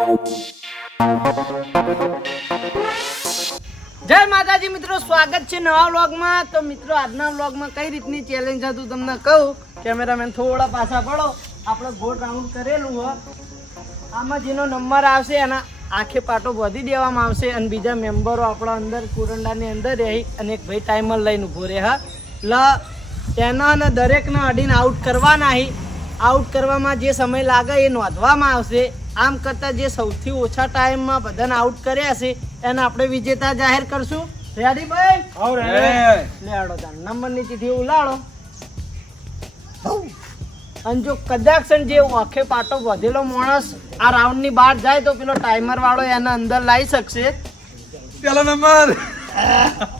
જય માતાજી મિત્રો, સ્વાગત છે નવા વ્લોગમાં. તો મિત્રો આજના વ્લોગમાં કઈ રીતની ચેલેન્જ હતું તમને કહું. કેમેરામેન થોડા પાછા પડો. આપણે ગોળ રાઉન્ડ કરેલું હોય, આમાં જેનો નંબર આવશે એના આખે પાટો બાંધી દેવામાં આવશે અને બીજા મેમ્બરો આપણા અંદર કુરંડાની અંદર રહી અને એક ભાઈ ટાઈમર લઈને ઊભો રહે. હા એના અને દરેકને અડીને આઉટ કરવાના. આઉટ કરવામાં જે સમય લાગે એ નોંધવામાં આવશે. આમ કરતાં જે સૌથી ઓછા ટાઈમમાં બધાને આઉટ કર્યા છે એને આપણે વિજેતા જાહેર કરશું. રેડી ભાઈ? લેડો નંબરની ચીઠી ઉલાડો. અને જો કદાચ જે આખે પાટો વધેલો માણસ આ રાઉન્ડની બહાર જાય તો પેલો ટાઈમર વાળો એને અંદર લાવી શકશે પેલો નંબર.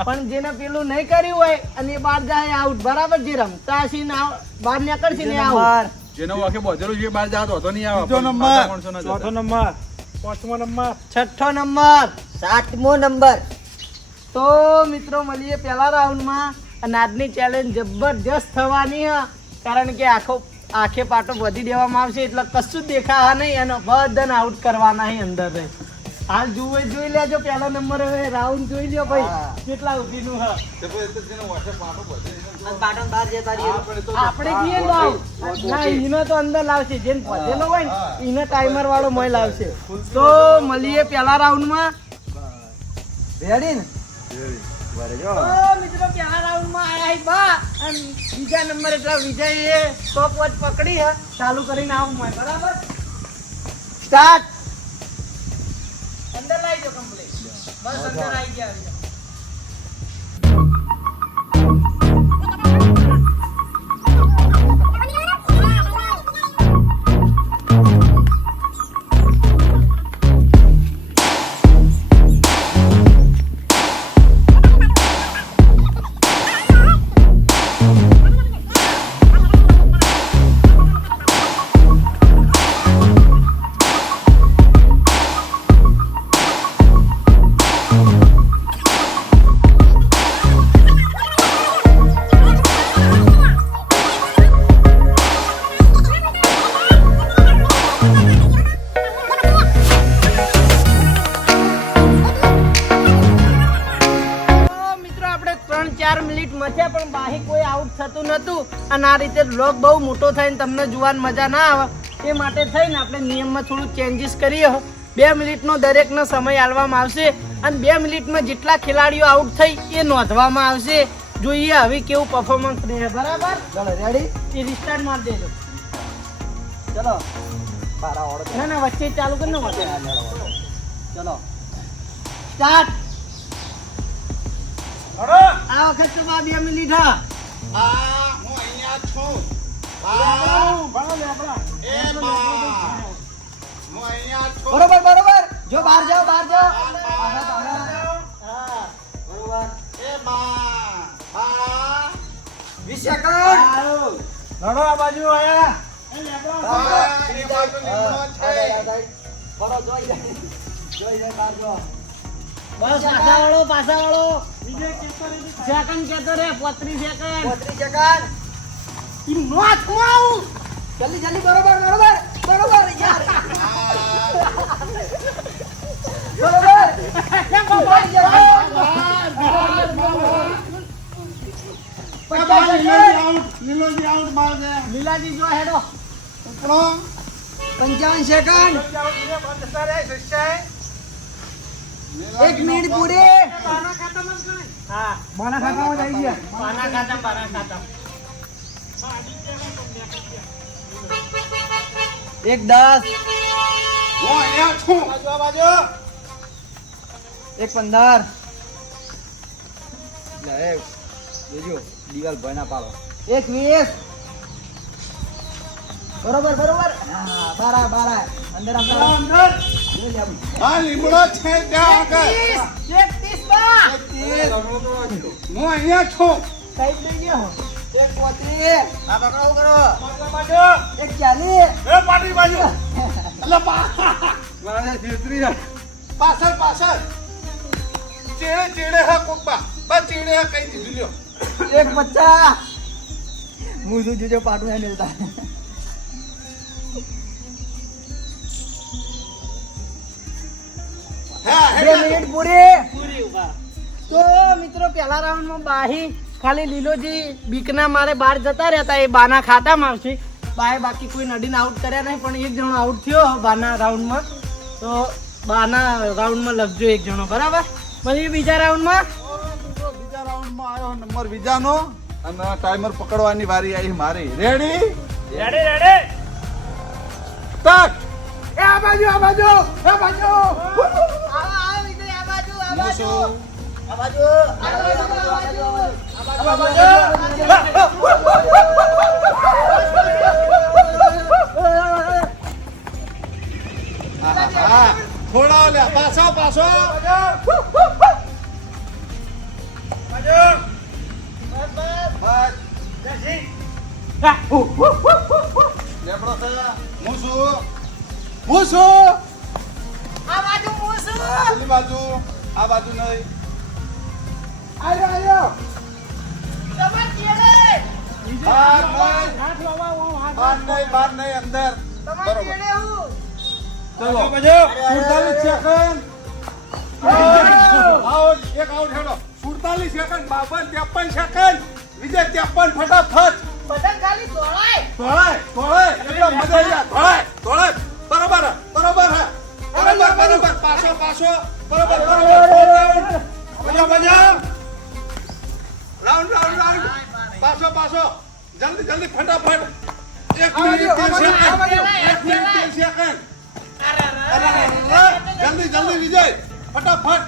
પણ જેને પેલું નહીં કર્યું હોય અને એ બહાર જાય આઉટ. બરાબર? જે રમતા હશે ને બહાર નીકળશે ને આઉટ. જેનો વાકે બોધેલો છે બહાર જાતો હતો નહીં આવે. ચોથો નંબર, પાંચમો નંબર, છઠ્ઠો નંબર, સાતમો નંબર. તો મિત્રો મળીએ પહેલા રાઉન્ડમાં. અને આજની ચેલેન્જ જબરજસ્ત થવાની છે, કારણ કે આખે પાટો વધી દેવામાં આવશે એટલે કશું જ દેખાવા નહીં અને બધાને આઉટ કરવાના છે અંદર. હાલ જોઈ લેજો પહેલા નંબર. હવે રાઉન્ડ જોઈ લો ભાઈ કેટલા સુધીનું છે. આપણે જઈએ તો ના, એનો તો અંદર લાવશે. જેને પધેલો હોય ને એને ટાઈમર વાળો મોય લાવશે. તો મળીએ પહેલા રાઉન્ડમાં. રેડી ને? મિત્રો પહેલા રાઉન્ડમાં આયા બા અને બીજા નંબર એટલે વિજય ટોપ વોચ પકડી હે. ચાલુ કરીને આવું મોય. બરાબર? સ્ટાર્ટ. અંદર લાવી દો કમ્પ્લીટ. બસ અંદર આવી ગયા. પણ બાહી કોઈ આઉટ થતું નતું અને આ રીતે વ્લોગ બહુ મોટો થઈને તમને જોવાની મજા ના આવે એ માટે થઈને આપણે નિયમમાં થોડું ચેન્જીસ કરીએ. 2 મિનિટનો દરેકનો સમય આલવામાં આવશે અને 2 મિનિટમાં જેટલા ખેલાડીઓ આઉટ થઈ એ નોંધવામાં આવશે. જોઈએ હવે કેવું પરફોર્મન્સ રહે. બરાબર? ચલો રેડી? એ રિસ્ટાર્ટ મારી દેજો. ચલો ના વચ્ચે ચાલુ કરી નો. ચલો સ્ટાર્ટ. આ વખત તો 2 મિનિટ. હું અહીંયા છું. બરોબર. જો બહાર જાઓ. બરોબર. એ બા 20 સેકન્ડ. લડો આ બાજુ આયા. બસ પાછા વાળો. સેકન્ડ કેતો રે. 35 સેકન્ડ. જલ્દી. બરોબર યાર. બરોબર. 50 લીલાજી જો હેડો. 55 સેકન્ડ. 1 મિનિટ પૂરી. હા, બાના ખાતામાં જઈ ગયા. બાના ખાતા. 1 10. હું અહીંયા છું. બાજુ 1 15. જોજો દિવાલ ભયના પાડો. 1 20. બરોબર. હા, બારા અંદર. હા, લીમડો છે ત્યાં આગળ. 31. હું અહીંયા છું. સાઈડ લઈ ગયો. 1 35. આ પકડો કરો. 1 40. એ પાટી બાજુ. એટલે પાછળ. ચેડે હા કોકબા. બસ ચેડે હા કઈ દીધું લ્યો. 1 50. મુझे जो पाटू है मिलता है. હા, 2 મિનિટ પૂરી. પૂરી ઉભા. તો મિત્રો પહેલા રાઉન્ડમાં બાહી ખાલી લીલોજી બીકના મારે બહાર જતા રહેતા એ બાના ખાતામાં આવશે. બાએ બાકી કોઈ નડીને આઉટ કર્યા નહીં, પણ એક જણો આઉટ થયો બાના રાઉન્ડમાં. તો બાના રાઉન્ડમાં લખજો એક જણો, બરાબર? પછી બીજા રાઉન્ડમાં બીજા રાઉન્ડમાં આવ્યો નંબર બીજાનો અને ટાઈમર પકડવાની વારી આવી મારી. Ready start. એ આ બાજુ, આ બાજુ, આ બાજુ. મૂસુ. હા, થોડા લે પાછો પાછો. બસ. લેબડો છે. મૂસુ. મૂસુ. પેલી બાજુ. આ બાજુ નહીં. આયો. બાર નહીં અંદર. બરોબર. ચલો. 47 સેકન્ડ. આઉટ. એક આઉટ હેડો. 47 સેકન્ડ. 52 સેકન્ડ. વિજય 53 ફટાફટ. ધોળાય. એકદમ મજા આવી. ધોળાય. બરોબર હે. બરોબર. પાછો. બરોબર. મજા. રાઉન્ડ. પાછો. જલ્દી ફટાફટ. 1 મિનિટ 30 સેકન્ડ. જલ્દી વિજય. ફટાફટ.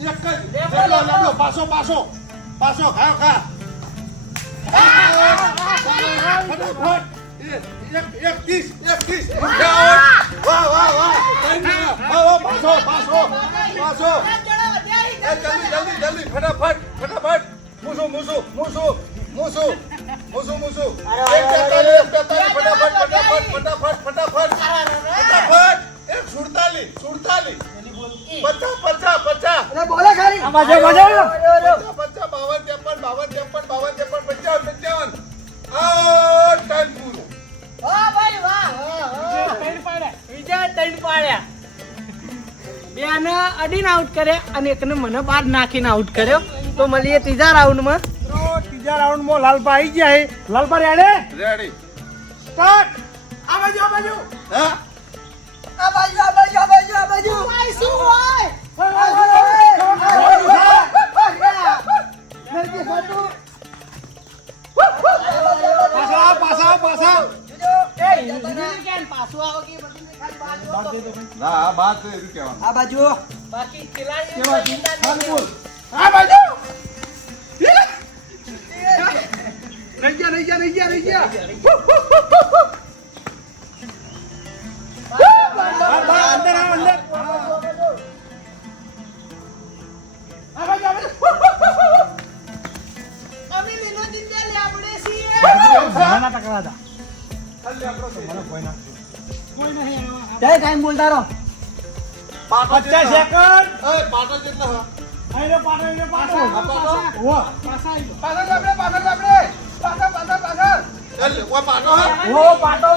એક જ. લેબડો. પાછો. ખા. ફટાફટ. 1:30. વાહ. પાછો. જલ્દી ફટાફટ. મૂસુ. 1:43. ફટાફટ. 1:47. 50. અરે બોલે ખાલી. આ બાજુ. 52 આઉટ. ટાઈમ પૂરો. વિજય 3 પાડ્યા. બેને અડીને આઉટ કર્યા અને એકને મને બહાર નાખીને આઉટ કર્યો. તો મળીએ ત્રીજા રાઉન્ડમાં. ત્રીજા રાઉન્ડમાં લાલપા આવી ગયા છે. લાલપા રેડી? રેડી. સ્ટાર્ટ. આ બાજુ. હા. આ બાજુ. પાછા. ના આ બાત છે એવું કહેવાનું. આ બાજુ. બાકી ખેલાડી આ બાજુ. રહી ગયા. અંદર. આ બાજુ. નાના ટકરા હતા. જય ટાઈમ બોલતા રહો. 50 સેકન્ડ. પાટો જેટલો હા. આઈરો પાટો. આ પાટો. પાછળ ચાલ ઓ પાટો હા. પાટો.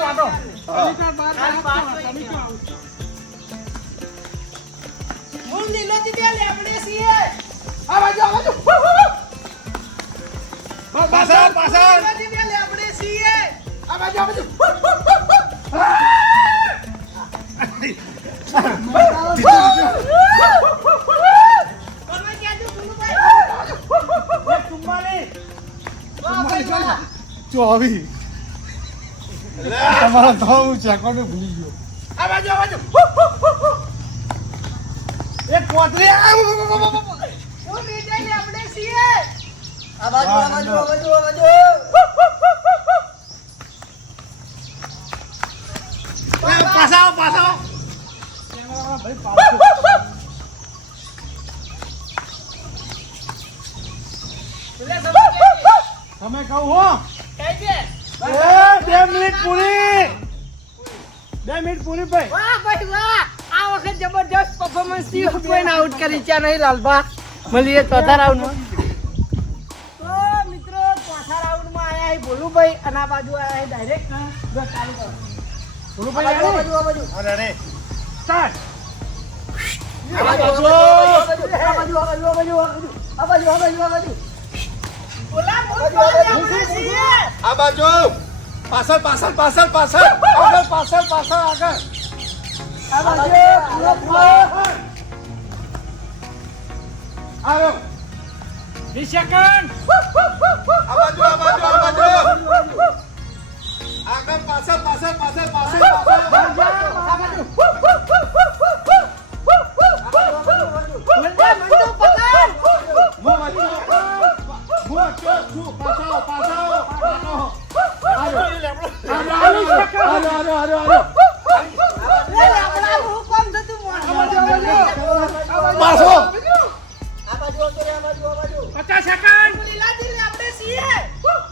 આ બાજુ. પાછળ. આ બાજુ. ચોવી. તમારા ધોવું છે કોને ભૂલી ગયો. આ બાજુ. એક કોતરી. આ બાજુ. પાછા. ભાઈ પાછો. તમે કહું હો. 2 મિનિટ પૂરી. 2 મિનિટ પૂરી ભાઈ. વાહ ભાઈ વાહ, આ વખત જબરજસ્ત પરફોર્મન્સ થી કોઈને આઉટ કરી છે નહીં લાલભા. મળીએ ચોથા રાઉન્ડમાં. તો મિત્રો ચોથા રાઉન્ડમાં આયા છે ભોલુભાઈ અને આ બાજુ આયા છે ડાયરેક્ટ ચાલુ કરો. ભોલુભાઈ આ બાજુ. અરે સ્ટાર્ટ. આ બાજુ પાછળ પાછળ પાછળ પાછળ આગળ પાછળ પાછળ આગળ આવ્યો 20 સેકન્ડ. આ બાજુ આ બાજુ આ બાજુ આગળ પાછળ પાછળ પાછળ પાછળ પાછો 50 સેકન્ડ.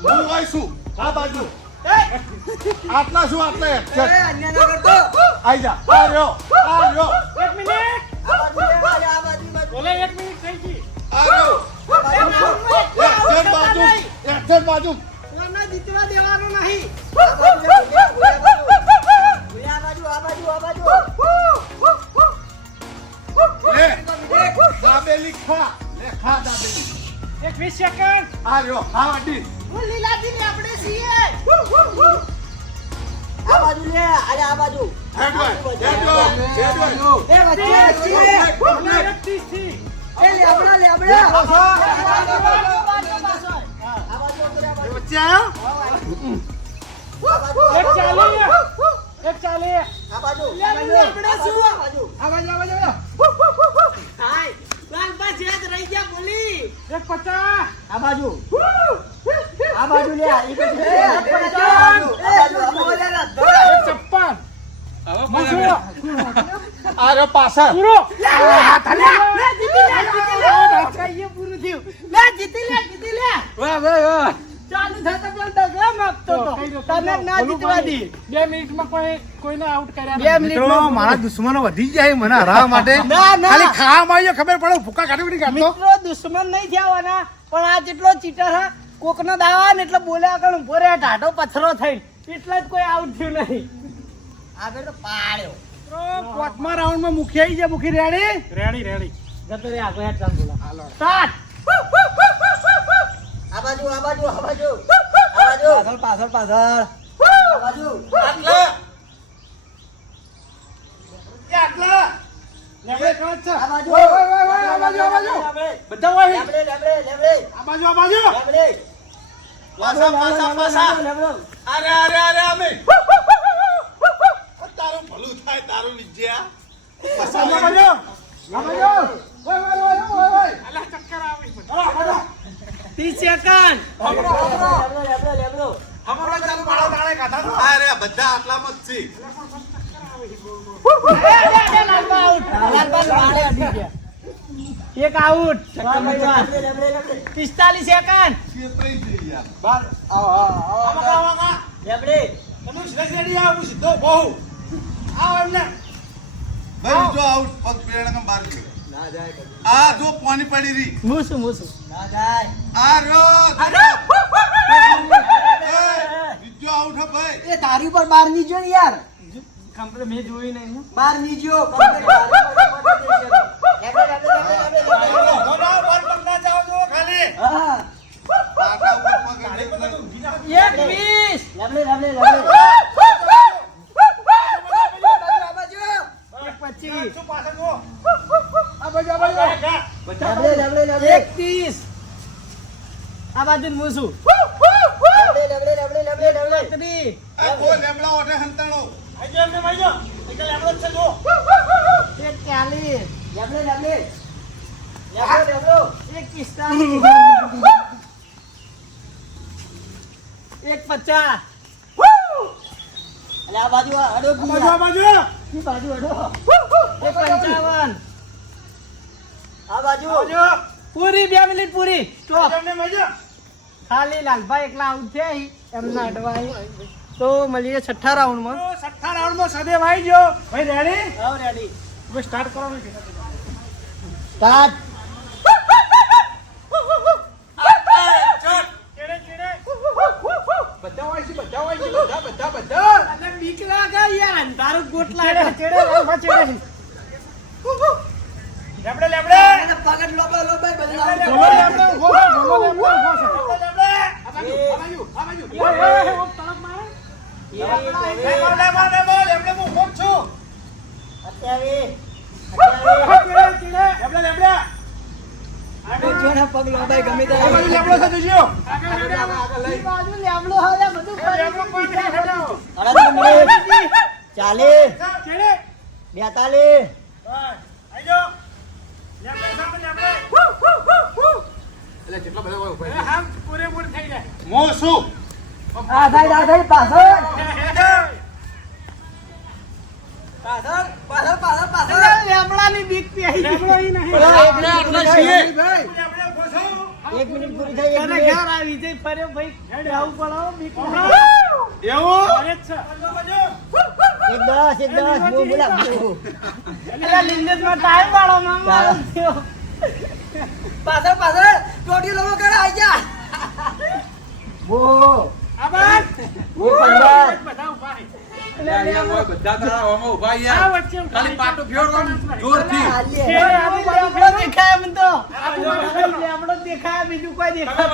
હું આવીશું આ બાજુ આટલા શું આટલા આઈ જા આવ્યો 1 મિનિટ. બોલે 1 મિનિટ થઈ ગઈ. આવ્યો એક બાજુ જીતવા દેવાનું નહીં. લે દાબેલી ખા લે ખા દાબેલી 20 સેકન્ડ. આવ્યો હા અડી વચ્ચે આવ્યો 140. રહી ગયા બોલી 150. આ બાજુ આ બાજુ લે આ એક 156. આવ્યો પાછળ પૂરો. પૂરું થયું લે જીતી લે વાહ વાહ વાહ ચાલુ થતા પણ ડગલા માગતો તો તને ના જીતવા દી 2 મિનિટમાં કોઈને આઉટ કર્યા 2 મિનિટમાં મારા દુશ્મનો વધી જાય મને હરાવવા માટે ના ખાલી ખાવામાં આવ્યો ખબર પડે ભૂકા કાઢી કાઢતો મિત્રો દુશ્મન નહીં થવાના પણ આ જેટલો ચીટર હા કોકનો દાવા ને એટલે બોલ્યા આગળ ઉભો રહ્યા ઢાઢો પથરો થઈ એટલે જ કોઈ આઉટ થયું નહીં આગળ તો પાડ્યો કોટમાં રાઉન્ડમાં મુખી આવી જાય મુખી રેડી રેડી. જતો રે આગળ હેડ ચાલ બોલા સ્ટાર્ટ આ બાજુ પાછળ આ બાજુ આટલા લેબડે કોણ છે આ બાજુ ઓય આ બાજુ બધા હોય લેબડે આ બાજુ પાછા અરે અમે તારું ભલું થાય તારું વિજયા પાછા આ બાજુ અલા ચક્કર આવી. 30 સેકન્ડ અરે બધા આટલામાં જ છે એક આઉટ 45 સેકન્ડ ભાઈ જો આઉટ પગ પેડકમ બાર ગયો આ જો પાણી પડી રહી મૂસું આ રહ્યો બીજો આઉટ હે ભાઈ એ તારી પર બાર ની જો યાર કમ્પ્લીટ મેં જોઈ નહીં. બાર ની જો પાટા ઉપર પગ એટલે 31 આ બાજુ મૂસું આ કો લેમડા ઓઠે હંતાણો એક 50 આ બાજુ અડો બાજુ અડો એક 55 આ બાજુ પૂરી 2 મિનિટ પૂરી સ્ટોપ ખાલી લાલભાઈ એકલા આઉટ થયા એમના અડવાઈ તો મળીએ છઠ્ઠા રાઉન્ડમાં સદેવ આવી ગયો ભાઈ રેડી. આવ રેડી હવે સ્ટાર્ટ કરવાનું છે. સ્ટાર્ટ અને બીક લાગે યાર તારું ગોટ લાગે ચેડે લાલભા ચેડે. લેબડે લેબડે પગડ લોબો લોબો બધા ઢોલો લેબડે ઊભો છે, ઢોલો લેબડે ઊભો છે. લેબડે આ બાજુ. લેબડે હું ઉભો જ છું. અત્યારે લેબડે લેબડે જોના પગ લોબાય ગમે તે આ બાજુ લેબડો છે જોજો. ઈ બાજુ લેબડો હવે બધું લેબડો કોઈ નહીં હેડો. 40 ચેડે 42 આઈ જાઓ. લેબડે સામે લેબડે એટલે કેટલા બધા ઉભા છે. આમ પૂરેપૂર થઈ જાય. હું શું? આ થાય પાછળ લેબડાની બીક પેહી લેબડો ઈ નહીં. આપણે આટલા છીએ. લેબડે ઉભો છું. 1 મિનિટ પૂરી થઈ તને ઘેર આ વિજય ફર્યો ભાઈ હેડ આવું પડો બીક એવું? અરે જ છે. એક દસ બોલા એટલે લિંગેશમાં ટાઈમ વાળો મામા પાછળ ટોટી લોકો કરે આઈ જા બો આબાદ પંદર. બધા ઉભા રહી. એટલે અહીંયા કોઈ બધા તારા હોમાં ઉભા આ યાર. વચ્ચે ઉભા ખાલી રહી. પાટું ફેરવો આમ જોરથી. લેબડો દેખાય મને તો લેબડો દેખાય બીજું કોઈ દેખાય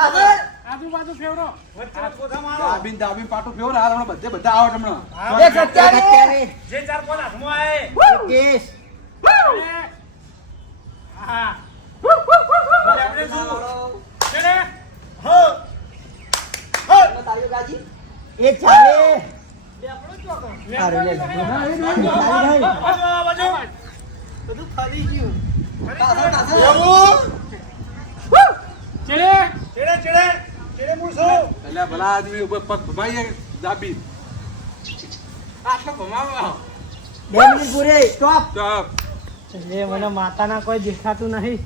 પાછળ આજુબાજુ ફેવરો દાબીને પાટું ફેરવો ને, હાલ હમણાં બધા આવો હમણાં. 127 જે ચાર કોણ હાથમાં આવે 21 હા લેબડે શું ચડે એ ચાલે લેબડો બાજુ બધું ફરી ગયું એવું? ચડે ચડે ચડે ચડે મૂછો એટલે ભલા આદમી ઉપર પગ ભમાઈએ દાબી. આટલો ભમાવો. 2 મિનિટ પૂરે સ્ટોપ ચાપ. લે મને માતાના કોઈ દેખાતું નહીં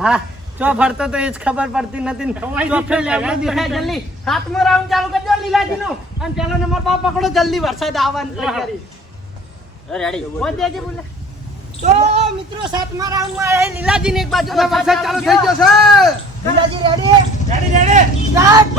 હા ચો ફરતો તો એ જ ખબર પડતી નથી ચો ફેર લેબડો દેખાય જલ્દી સાતમો રાઉન્ડ ચાલુ કરજો લીલાજીનો અને પેલો નંબર પાવ પકડો જલ્દી વરસાદ આવવાનું તૈયારી રેડી બોલ દેજે બોલે તો મિત્રો સાતમા રાઉન્ડમાં આયા લીલાજીને એક બાજુ વરસાદ ચાલુ થઈ ગયો છે. લીલાજી રેડી રેડી રેડી સ્ટાર્ટ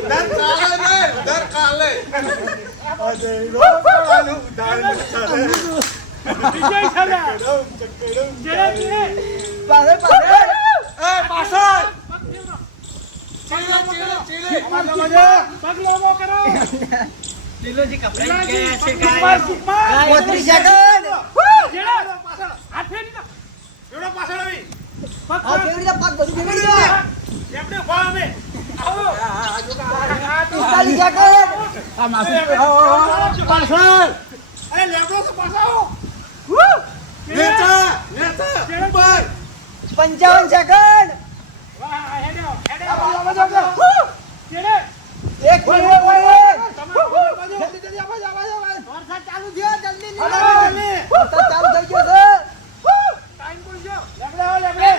ઉધાર ચાલે ને, ઉધાર ચાલે. અજય રો ચાલે, ઉધાર ન ચાલે. વિજય છલા ચડે ચડે પાછળ એ પાછળ. પગ લોબો કરો લીલોજી કપડાં ગયા છે સુપર સુપર 35 સેકન્ડ ચડે હાથ ફેરી દો એવડો પાછળ આવી પગ આ કેવી રીતે પગ બધું ફેરવી દો લેબડે ઉભા અમે આવો 45 સેકન્ડ આ માસી પાછળ. અરે લેબડો તો પાછળ નેચા, નેચા, ઉપર. 55 સેકન્ડ વાહ હેડો હેડો ચડે એક મિનિટ પૂરી તમારો વરસાદ ચાલુ થયો જલ્દી અરે, વરસાદ ચાલુ થઈ ગયો છે ટાઈમ બોલજો લેબડે આવો લેબડે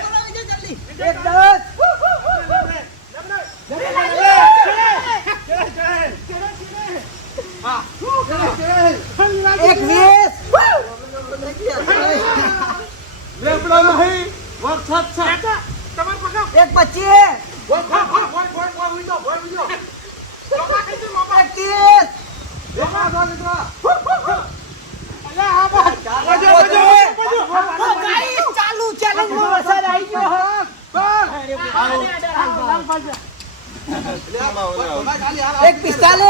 જલ્દી એક 10 એક 20 લેબડો નહીં, વરસાદ છે. એક 25 ચાલુ ચેલેન્જ નો વરસાદ આવી ગયો એક 45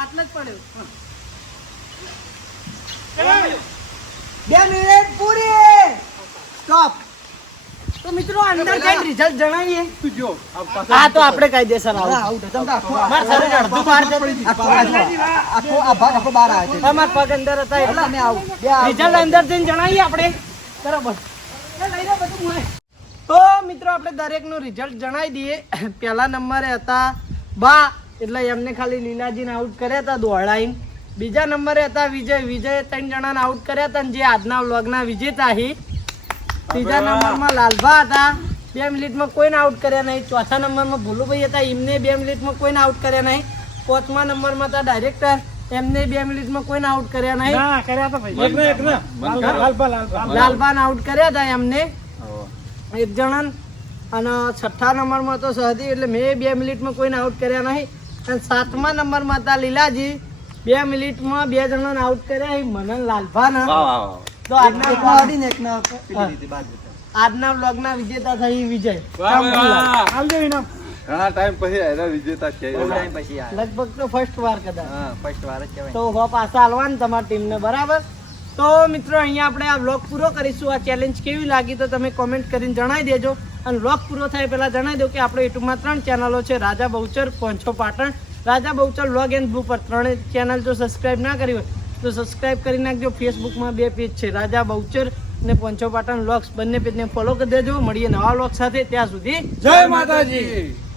આટલા જ પડ્યો 2 મિનિટ પૂરી સ્ટોપ તો મિત્રો અંદર કઈ રિઝલ્ટ જણાવીએ તું જો આ પાછળ. હા તો આપણે કાયદેસર આઉટ માર શરીર અડધું બહાર જતું આખો બહાર આવે છે તમાર પગ અંદર હતા એટલે અમે આઉટ રિઝલ્ટ અંદર જઈને જણાવીએ આપણે બરાબર તો મિત્રો આપણે દરેકનું રિઝલ્ટ જણાવી દઈએ પહેલા નંબરે હતા બા એટલે એમને ખાલી લીલાજીને આઉટ કર્યા હતા દોડાઈને બીજા નંબરે હતા વિજય 3 જણાને આઉટ કર્યા હતા અને જે આજના વ્લોગના વિજેતા છે ત્રીજા નંબરમાં લાલભા હતા 2 મિનિટમાં કોઈને આઉટ કર્યા નહીં ચોથા નંબરમાં ભોલુભાઈ હતા એમને 2 મિનિટમાં કોઈને આઉટ કર્યા નહીં પાંચમા નંબરમાં હતા ડાયરેક્ટર, એમને 2 મિનિટમાં કોઈને આઉટ કર્યા નહીં. ના કર્યા તો ભાઈ એક ને લાલબાન આઉટ કર્યા હતા એમને એક જણા. અને 6થા નંબરમાં તો સહદી, એટલે મેં 2 મિનિટમાં કોઈને આઉટ કર્યા નહીં. અને 7મા નંબરમાં હતા લીલાજી, 2 મિનિટમાં 2 જણાને આઉટ કર્યા છે, મને લાલભાન. તો આજના બ્લોગના વિજેતા થઈ વિજય. આવજો ઇનામ. ઘણા ટાઈમ પછી એના વિજેતા છે. લગભગ તો ફર્સ્ટ વાર કદાચ. તો હો પાછા હાલવાનું તમારી ટીમને, બરાબર. તો મિત્રો અહીંયા આપણે આ બ્લોગ પૂરો કરીશું. આ ચેલેન્જ કેવી લાગી તો તમે કોમેન્ટ કરીને જણાવી દેજો. અને બ્લોગ પૂરો થાય પહેલા જણાવી દો કે આપણે યુટ્યુબમાં 3 ચેનલો છે, રાજા બહુચર, પોંછો પાટણ, રાજા બહુચર વ્લોગ એન્ડ બ્લુ પર. 3 ચેનલ જો સબસ્ક્રાઇબ ના કરી હોય તો સબસ્ક્રાઇબ કરી નાખજો. ફેસબુકમાં 2 પેજ છે, રાજા બહુચર અને પોંછો પાટણ વ્લોગ્સ. બંને પેજને ફોલો કરી દેજો. મળીએ નવા વ્લોગ સાથે. ત્યાં સુધી જય માતાજી.